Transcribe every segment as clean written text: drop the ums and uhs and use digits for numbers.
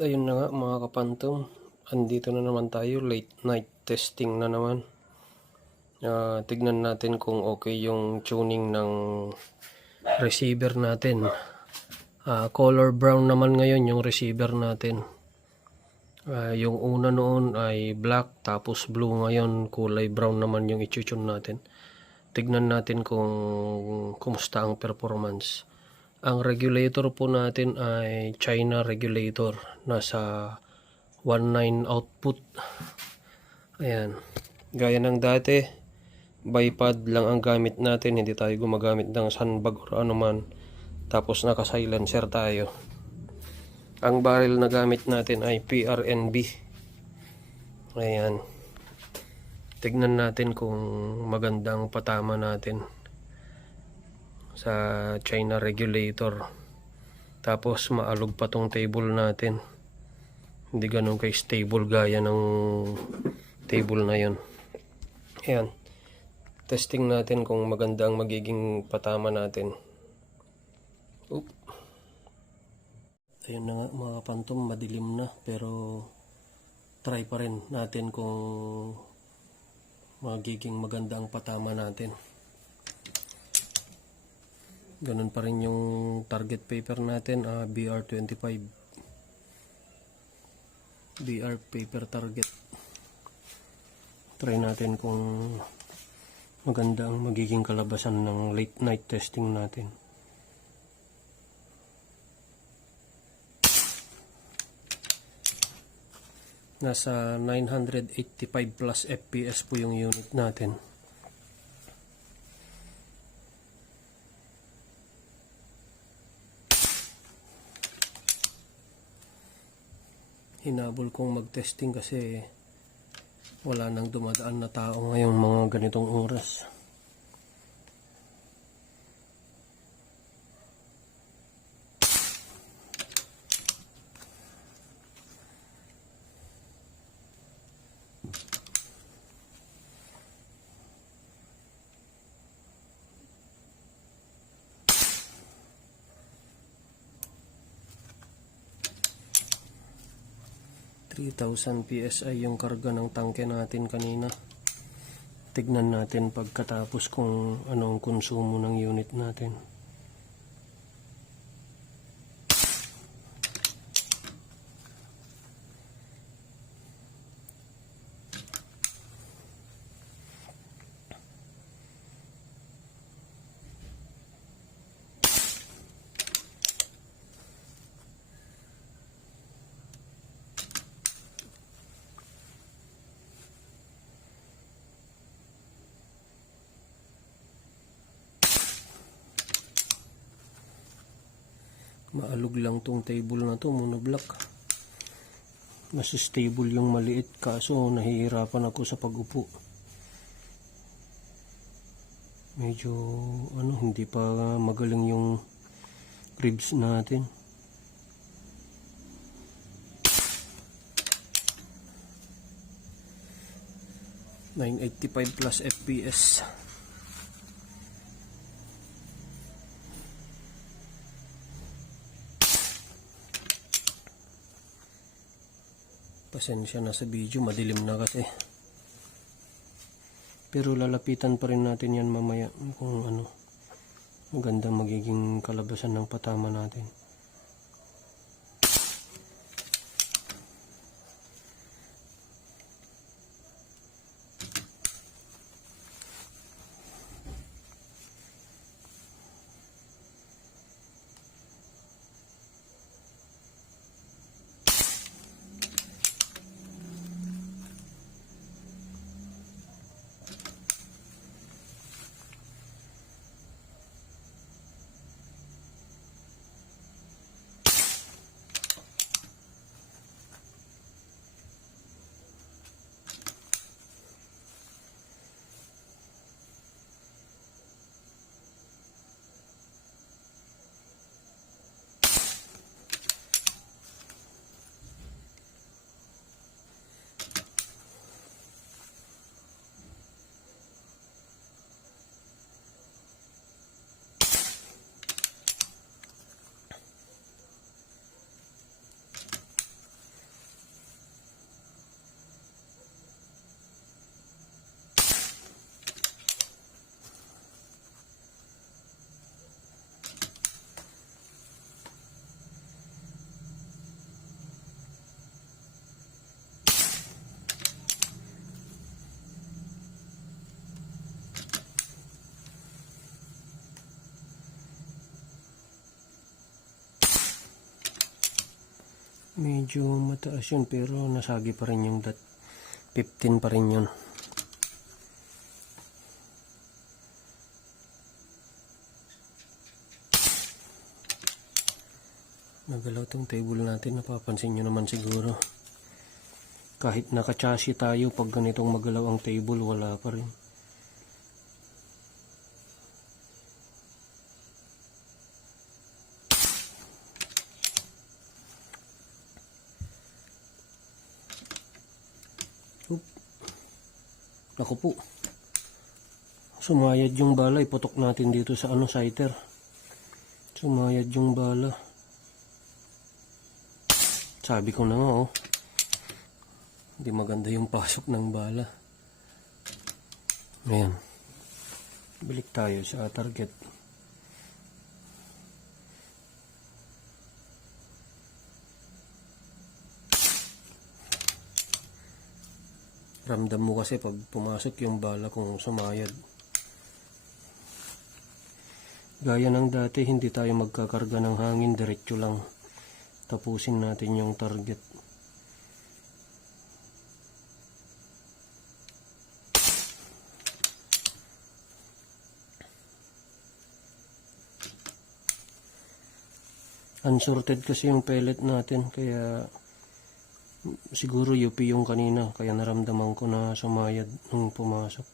At ayun na nga mga kapantom, andito na naman tayo, late night testing na naman. Tignan natin kung okay yung tuning ng receiver natin. Color brown naman ngayon yung receiver natin. Yung una noon ay black tapos blue, ngayon kulay brown naman yung i-tune natin. Tignan natin kung kumusta ang performance. Ang regulator po natin ay China regulator, nasa 1.9 output. Ayan, gaya ng dati, bipod lang ang gamit natin, hindi tayo gumagamit ng sandbag or anuman, tapos naka silencer tayo. Ang barrel na gamit natin ay PRNB. Ayan, tignan natin kung magandang patama natin sa China regulator, tapos maalog pa tong table natin, hindi ganun kay stable gaya ng table na yun. Ayan, testing natin kung maganda ang magiging patama natin. Ayun na nga mga pantom, madilim na, pero try pa rin natin kung magiging maganda ang patama natin. Ganun pa rin yung target paper natin, BR25 BR paper target. Try natin kung maganda ang magiging kalabasan ng late night testing natin. Nasa 985 plus FPS po yung unit natin. Hinabol kong mag-testing kasi wala nang dumadaan na tao ngayong mga ganitong oras. PSI yung karga ng tangke natin kanina. Tignan natin pagkatapos kung anong konsumo ng unit natin. Maalog lang tong table na to, monoblock. Mas stable yung maliit, kaso nahihirapan ako sa pag-upo. Medyo hindi pa magaling yung ribs natin. .985 plus FPS. Pasensya na sa video, madilim na kasi. Pero lalapitan pa rin natin yan mamaya kung magandang magiging kalabasan ng patama natin. Medyo mataas yun pero nasagi pa rin yung dot. 15 pa rin yun. Nagalaw tong table natin, napapansin nyo naman siguro. Kahit naka-chassis tayo, pag ganitong magalaw ang table, wala pa rin. Ako po. Sumayad yung bala, iputok natin dito sa sighter. Sumayad yung bala. Sabi ko na nga hindi maganda yung pasok ng bala. Ayan. Balik tayo sa target. Ramdam mo kasi pag pumasok yung bala kung sumayad. Gaya ng dati, hindi tayo magkakarga ng hangin, diretso lang. Tapusin natin yung target. Unsorted kasi yung pellet natin, kaya siguro UP yung kanina, kaya naramdaman ko na sumayad nung pumasok.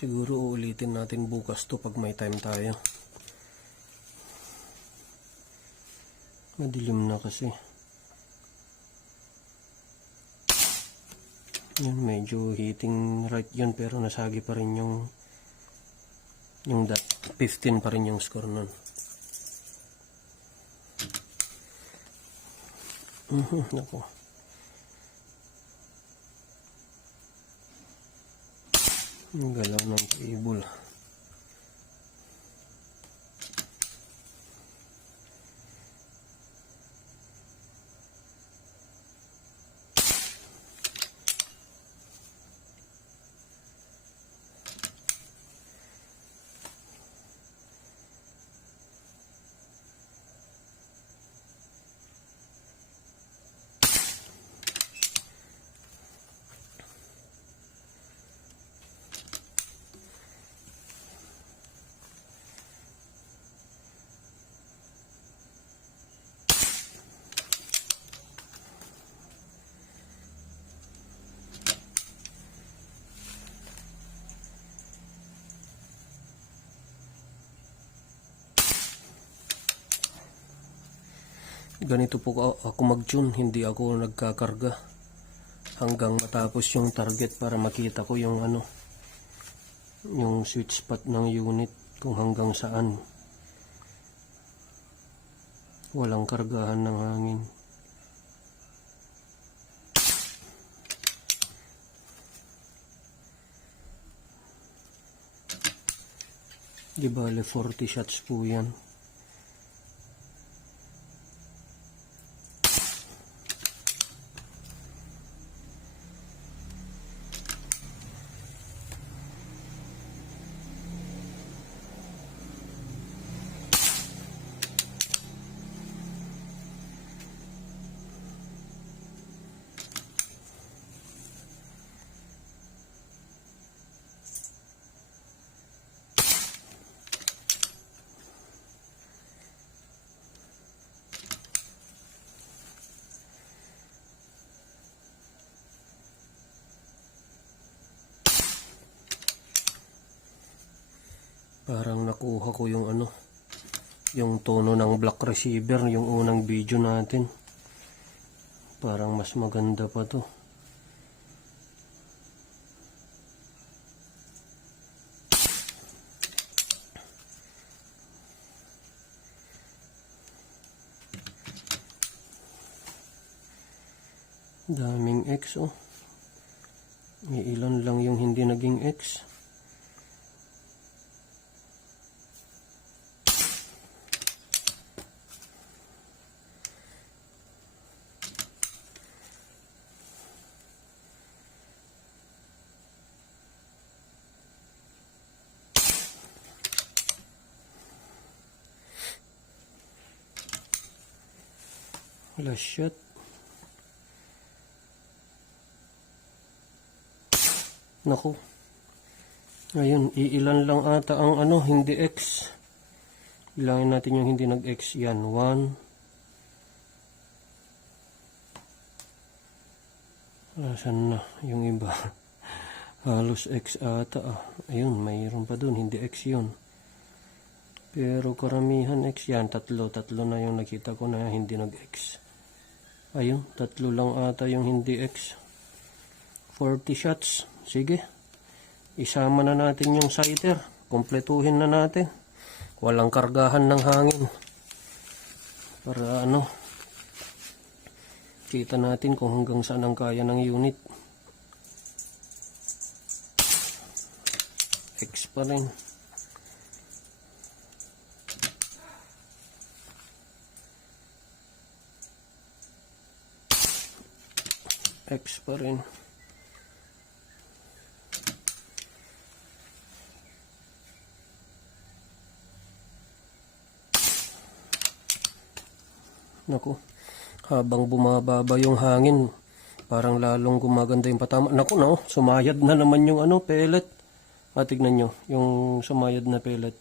Siguro uulitin natin bukas to pag may time tayo. Madilim na kasi. Yan, medyo hitting right yun pero nasagi pa rin yung dot. 15 pa rin yung score nun. Nako. Ang galaw ng table. Ganito po ako mag-tune, hindi ako nagkakarga hanggang matapos yung target para makita ko yung yung sweet spot ng unit kung hanggang saan walang kargahan ng hangin. Di bale 40 shots po yan. Parang nakuha ko yung yung tono ng black receiver, yung unang video natin. Parang mas maganda pa to. Daming X oh. Ilan lang yung hindi naging X. Last shot. Naku. Ayun, iilan lang ata ang ano, hindi X. Bilangin natin yung hindi nag-X. Yan, 1. Asan na yung iba? Halos X ata ah. Ayun, mayroon pa dun, hindi X yun. Pero karamihan X yan, tatlo na yung nakita ko na hindi nag-X. Ayun, 3 lang ata yung hindi X. 40 shots. Sige. Isama na natin yung sighter. Kumpletuhin na natin. Walang kargahan ng hangin. Para ano, kita natin kung hanggang saan ang kaya ng unit. X pa rin. X pa rin. Naku, habang bumababa yung hangin, parang lalong gumaganda yung patama. Naku na oh, sumayad na naman yung ano, pellet. Tignan nyo, yung sumayad na pellet.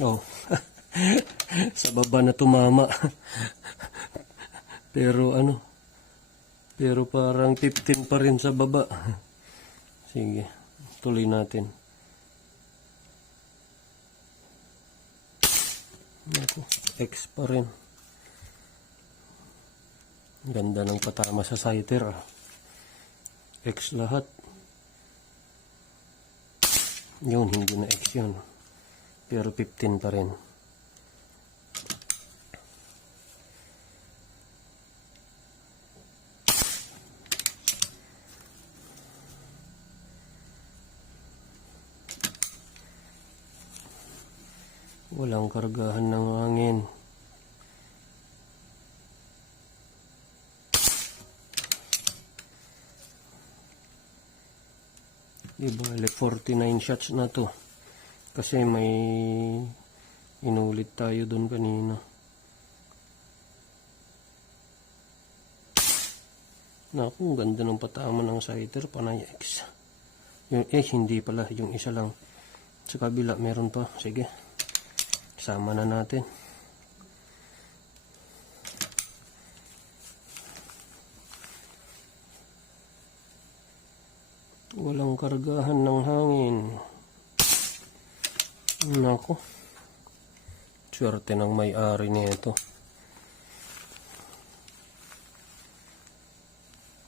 Oh, sa baba na tumama. Pero ano, pero parang 15 pa rin sa baba. Sige, tuloy natin. Naku, X pa rin. Ganda ng patama sa sighter ah. X lahat. Yun, hindi na X yun. Pero 15 pa rin. Walang kargahan ng hangin. Diba, 49 shots na to. Kasi may inulit tayo dun kanina. Naku, ganda ng patama ng sighter, panay X. Yung hindi pala, yung isa lang. Sa kabila, meron pa. Sige. Sama na natin. Walang kargahan ng hangin. Nako. Swerte ng may-ari nito.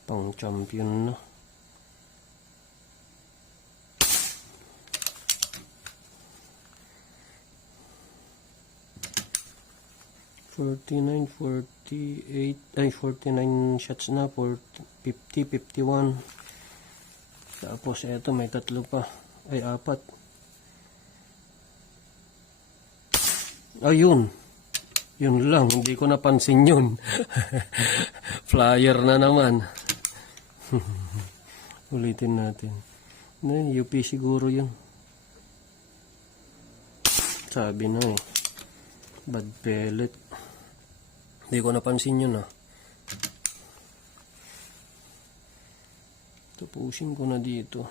Pang champion na. $49, 48, 49 shots na, 50, 51. Tapos eto may 3 pa, 4. Ayun. Yun lang, hindi ko napansin yun. Flyer na naman. Ulitin natin. UP siguro yun. Sabi na eh. Bad pellet. Hindi ko napansin yun ah. Tapusin ko na dito.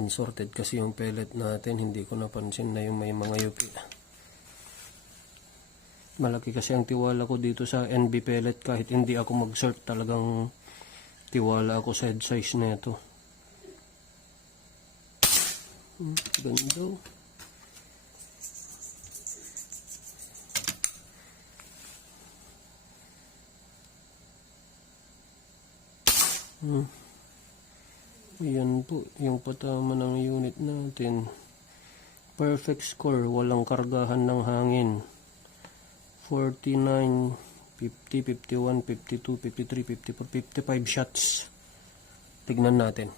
Unsorted kasi yung pellet natin. Hindi ko napansin na yung may mga yupi. Malaki kasi ang tiwala ko dito sa NB pellet. Kahit hindi ako mag-sort, talagang tiwala ako sa head size na ito. Ganda. Ayan po yung patama ng unit natin. Perfect score, walang kargahan ng hangin. 49, 50, 51, 52, 53, 54, 55 shots. Tignan natin.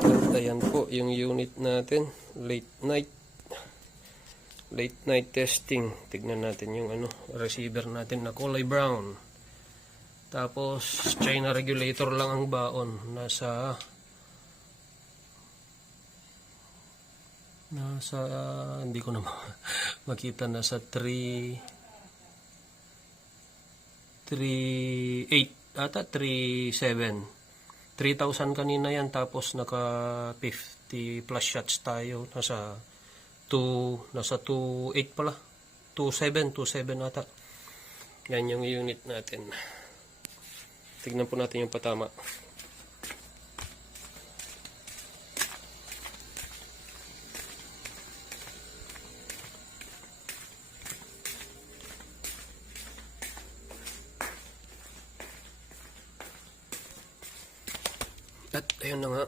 At ayan po yung unit natin. Late night testing. Tignan natin yung receiver natin na kulay brown. Tapos China regulator lang ang baon. Nasa hindi ko na makita, nasa 3.8 ata 3.7. 3,000 kanina yan, tapos naka 50 plus shots tayo. Nasa 2.8 pala. 2.7 ata. Yan yung unit natin. Tignan po natin yung patama. At ayun na nga,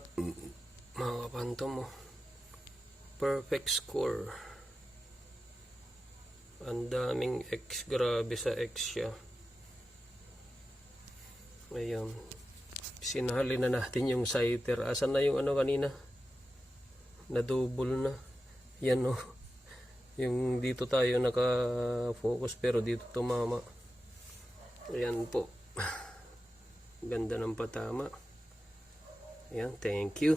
mga kapantom, perfect score. Ang daming X, grabe sa X siya. Ayun, sinahali na natin yung sighter. Asan na yung kanina? Na-double na. Yan o. Yung dito tayo naka-focus pero dito tumama. Ayan po. Ganda ng patama. Ayan, thank you.